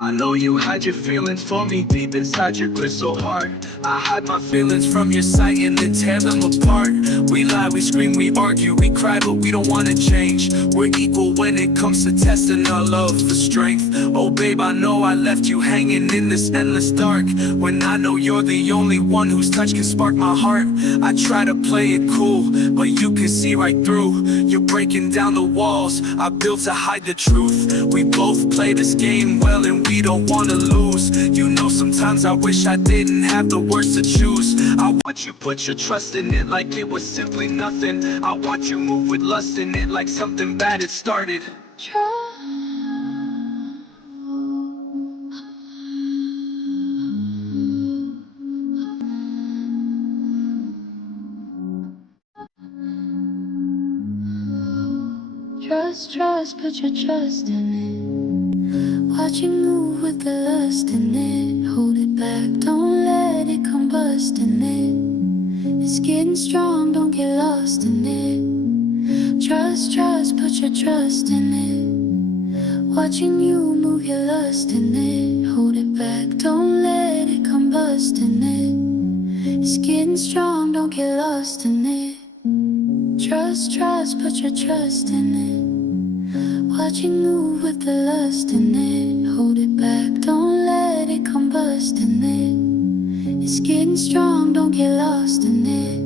I know you hide your feelings for me deep inside your crystal heart. I hide my feelings from your sight and then tear them apart. We lie, we scream, we argue, we cry, but we don't wanna change. We're equal when it comes to testing our love for strength. Oh babe, I know I left you hanging in this endless dark, when I know you're the only one whose touch can spark my heart. I try to play it cool, but you can see right through. You're breaking down the walls I built to hide the truth. We both play this game well and we don't wanna lose. You know sometimes I wish I didn't have the words to choose. I want you put your trust in it like it was simply nothing. I want you move with lust in it like something bad had started. Trust, trust, put your trust in it. Watch you move with the lust in it. Hold it back, don't let it combust in it. It's getting strong, don't get lost in it. Trust, trust, put your trust in it. Watching you move your lust in it. Hold it back, don't let it combust in it. It's getting strong, don't get lost in it. Trust, trust, put your trust in it. Watching move with the lust in it. Hold it back, don't let it combust in it. It's getting strong, don't get lost in it.